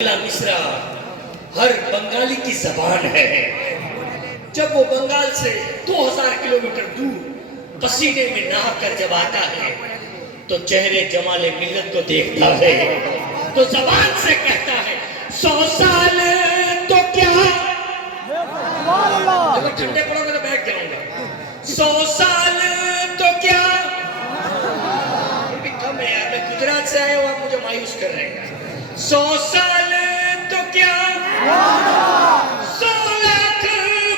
مصرا ہر بنگالی کی زبان ہے۔ جب وہ بنگال سے 2000 کلومیٹر دور پسینے میں نہا کر جب آتا ہے تو چہرے جمال ملت کو دیکھتا ہے تو زبان سے کہتا ہے 100 سال تو کیا، جب میں ٹھنڈے پڑوں گا تو بیٹھ جاؤں گا، 100 سال تو کیا، یہ بھی کم ہے یار، میں گجرات سے آئے ہوں آپ مجھے مایوس کر رہے ہیں، 100 سال تو کیا، 100 لاکھ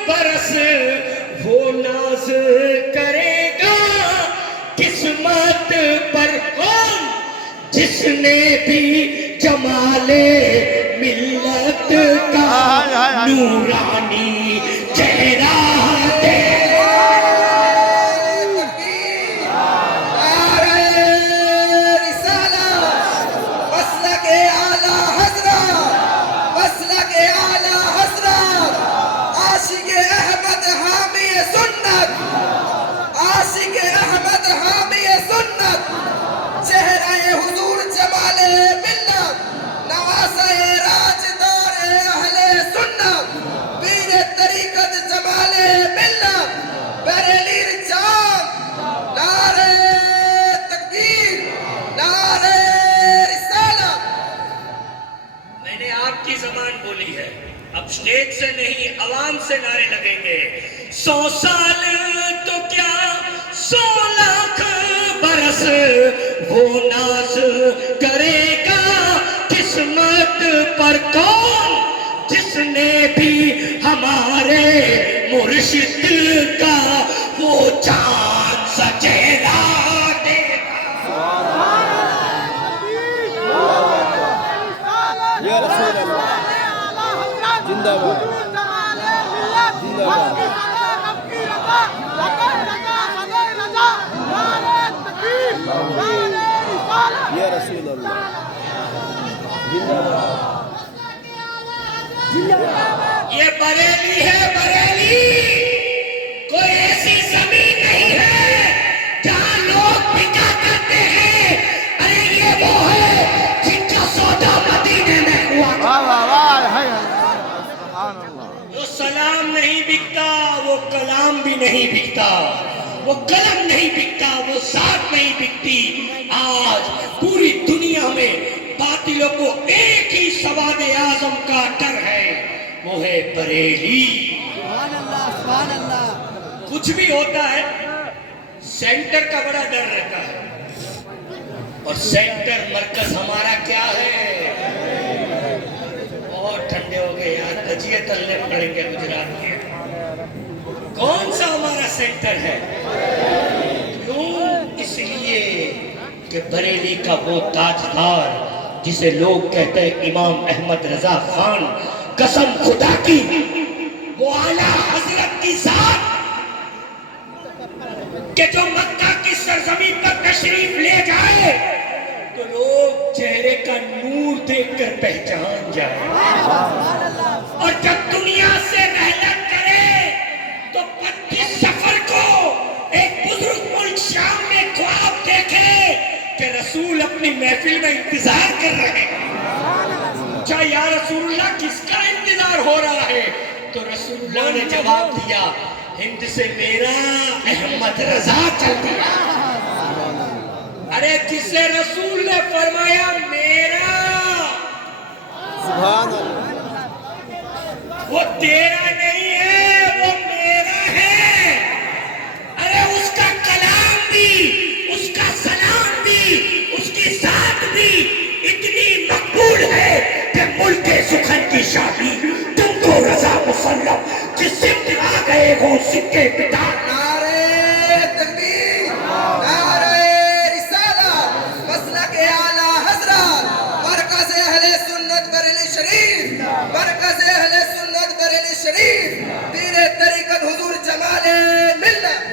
برس وہ ناز کرے گا قسمت پر کون جس نے بھی جمال ملت کا نورانی چہرہ دیکھا۔ اب سٹیج سے نہیں عوام سے نعرے لگیں گے، 100 سال تو کیا، 100 لاکھ برس وہ ناز کرے گا قسمت پر کون جس نے بھی ہمارے مرشد کا وہ چاند سا چہرہ دیکھا۔ یا رسول اللہ زندہ باد زندہ باد۔ یا رسول اللہ زندہ باد۔ یہ بریلی ہے، بریلی کوئی ایسی زمین نہیں ہے جہاں لوگ بکا کرتے ہیں، ارے یہ وہ ہے جن کا سودا مدینے میں ہوا وہ سلام نہیں بکتا، وہ کلام بھی نہیں بکتا، وہ قلم نہیں بکتا، وہ ذات نہیں بکتی۔ آج پوری دنیا میں باطلوں کو ایک ہی سواد اعظم کا ڈر ہے، وہ ہے بریلی۔ سبحان اللہ سبحان اللہ۔ کچھ بھی ہوتا ہے سینٹر کا بڑا ڈر رہتا ہے، اور سینٹر مرکز ہمارا کیا ہے؟ بہت ٹھنڈے ہو گئے یار، کجیے تلنے پڑیں گے گجرات کے۔ کون سا ہمارا سینٹر ہے؟ کیوں؟ اس لیے کہ بریلی کا وہ تاجدار جسے لوگ کہتے ہیں امام احمد رضا خان، قسم خدا کی وہ اعلیٰ حضرت کی ذات کہ جو مکہ کی سرزمین پر تشریف لے جائے تو لوگ چہرے کا نور دیکھ کر پہچان جائے، اور جب دنیا سے رحلت کرے تو 25 سفر کو ایک بزرگ ملک شام میں خواب دیکھے کہ رسول اپنی محفل میں انتظار کر رہے ہیں۔ اچھا یا رسول اللہ کس کا انتظار ہو رہا ہے؟ تو رسول اللہ نے جواب دیا، ہند سے میرا احمد رضا چل دیا۔ ارے جسے رسول نے فرمایا میرا، سبحان اللہ، وہ تیرا نہیں ہے، وہ میرا ہے۔ ارے اس کا کلام بھی، اس کا سلام بھی، اس کی ذات بھی اتنی مقبول ہے کہ ملک سخن کی شادی تم کو رضا مسلم جس سمت آ گئے ہو سکے پٹا۔ نعرے تکبیر، نعرے رسالت، مسلک اعلیٰ حضرت، مرکز اہل سنت بریلی شریف، مرکز اہل سنت بریلی شریف، پیر طریقت حضور جمال ملت۔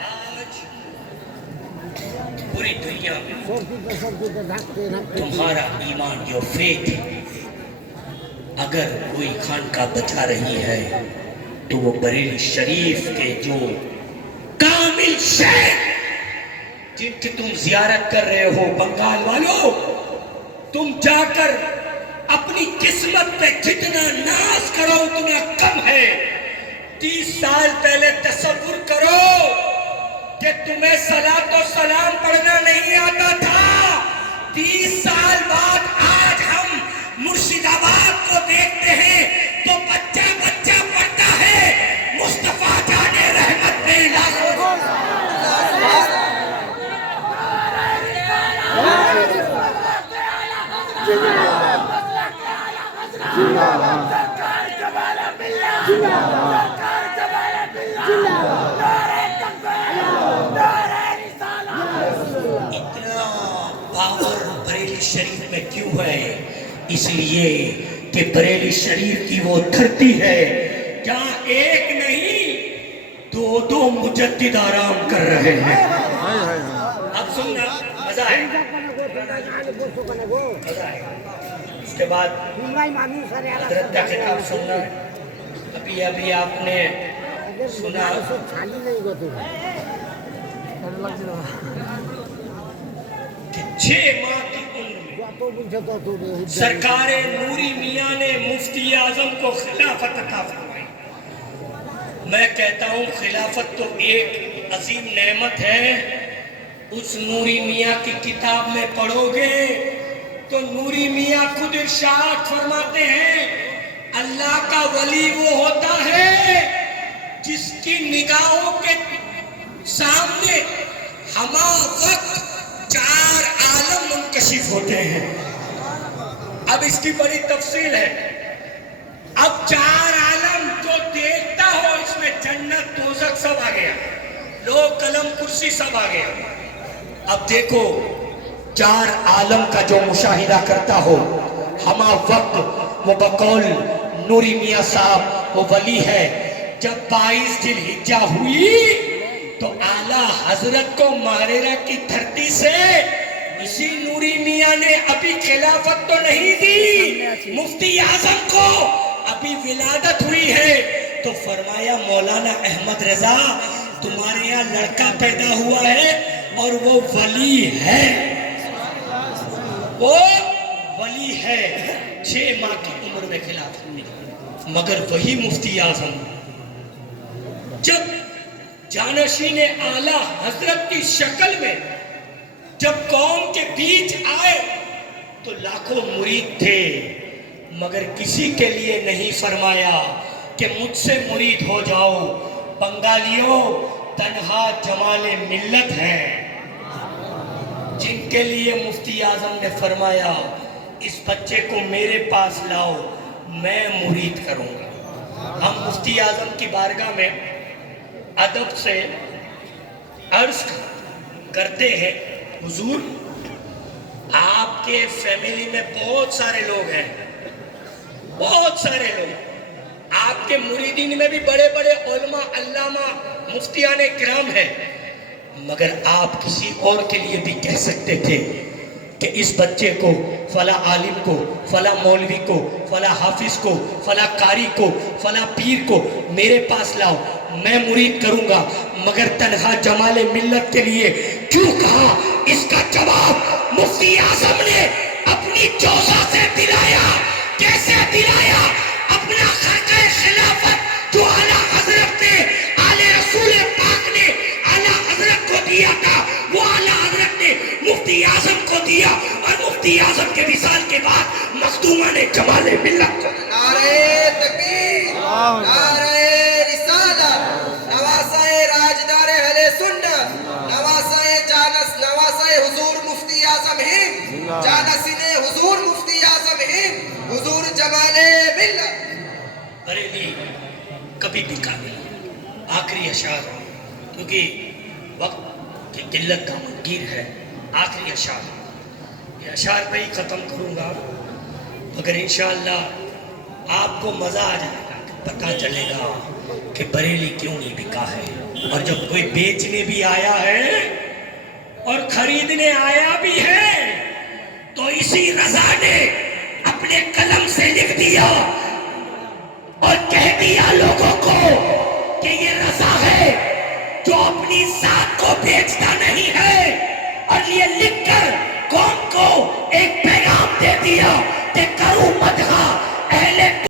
آج پوری دنیا میں تمہارا ایمان جو فیتھ اگر کوئی خانقاہ بچا رہی ہے تو وہ بریلی شریف کے جو کامل شیخ جن کی تم زیارت کر رہے ہو، بنگال والوں تم جا کر اپنی قسمت پہ جتنا ناز کرو اتنا کم ہے. 30 سال پہلے تصور کرو کہ تمہیں صلاۃ و سلام پڑھنا نہیں آتا تھا. 30 سال بعد آج ہم مرشد آباد کو دیکھتے ہیں تو بچہ بچہ پڑھتا ہے مصطفیٰ جان رحمت میں لاکھوں. اتنا پاور بریلی شریف میں کیوں ہے؟ اس لیے کہ بریلی شریف کی وہ دھرتی ہے جہاں ایک نہیں 2 مجدد آرام کر رہے ہیں. اب سننا مزہ آئے مزہ آئے. اس کے بعد حضرت کا خطاب سننا. ابھی آپ نے سنا کہ 6 ماہ کی عمر میں سرکار نوری میاں نے مفتی اعظم کو خلافت عطا فرمائی. میں کہتا ہوں خلافت تو ایک عظیم نعمت ہے. اس نوری میاں کی کتاب میں پڑھو گے تو نوری میاں خود ارشاد فرماتے ہیں اللہ کا ولی وہ ہوتا ہے جس کی نگاہوں کے سامنے ہما وقت 4 عالم منکشف ہوتے ہیں. اب اس کی بڑی تفصیل ہے. اب 4 عالم جو دیکھتا ہو اس میں جنت دوزخ سب آ گیا, لوگ قلم کرسی سب آ گیا. اب دیکھو 4 عالم کا جو مشاہدہ کرتا ہو ہما وقت وہ بقول نوری میاں صاحب وہ ولی ہے. جب 22 ذی الحجہ ہوئی تو اعلیٰ حضرت کو ماریرا کی دھرتی سے اسی نوری میاں نے ابھی خلافت تو نہیں دی, مفتی اعظم کو ابھی ولادت ہوئی ہے تو فرمایا مولانا احمد رضا تمہارے یہاں لڑکا پیدا ہوا ہے اور وہ ولی ہے, وہ ولی ہے. 6 ماہ کی عمر میں خلافت ملی. مگر وہی مفتی اعظم جب جانشین اعلیٰ حضرت کی شکل میں جب قوم کے بیچ آئے تو لاکھوں مرید تھے, مگر کسی کے لیے نہیں فرمایا کہ مجھ سے مرید ہو جاؤ. بنگالیوں تنہا جمال ملت ہے جن کے لیے مفتی اعظم نے فرمایا اس بچے کو میرے پاس لاؤ میں مرید کروں گا. ہم مفتی اعظم کی بارگاہ میں ادب سے عرض کرتے ہیں حضور آپ کے فیملی میں بہت سارے لوگ ہیں, بہت سارے لوگ. آپ کے مریدین میں بھی بڑے بڑے علماء علامہ مفتیان کرام ہیں, مگر آپ کسی اور کے لیے بھی کہہ سکتے تھے کہ اس بچے کو فلاں عالم کو, فلاں مولوی کو, فلاں حافظ کو, فلاں قاری کو, فلاں پیر کو میرے پاس لاؤ میں مرید کروں گا. مگر تنہا جمال ملت کے لیے کیوں کہا؟ اس کا جواب مفتی اعظم نے اپنی جوزہ سے دلایا. کیسے دلایا؟ اپنا خرقہ خلافت جو اعلیٰ حضرت نے آلِ رسول پاک نے اعلیٰ حضرت کو دیا تھا وہ اعلیٰ حضرت نے مفتی اعظم کو دیا, اور مفتی اعظم کے وصال کے بعد مخدومہ نے جمال ملت کو. نعرہ تکبیر, نعرہ رسالت, نواسہ راجدار اہل سنت, نواسہ جانس, نواسہ حضور مفتی اعظم ہند, جانسین حضور مفتی اعظم ہند, حضور جمال ملت. بریلی کبھی بھی کامل. آخری اشعار کیونکہ وقت کی قلت کا منگیر ہے. آخری اشعار, یہ اشعار پہ ہی ختم کروں گا, مگر انشاءاللہ آپ کو مزہ آ جائے گا, پتہ چلے گا کہ بریلی کیوں نہیں بکا ہے. اور جب کوئی بیچنے بھی آیا ہے اور خریدنے آیا بھی ہے تو اسی رضا نے اپنے قلم سے لکھ دیا اور کہہ دیا لوگوں کو کہ یہ رضا ہے جو اپنی ذات کو بیچتا نہیں ہے, اور یہ لکھ کر قوم کو ایک پیغام دے دیا وقت کروں مدحا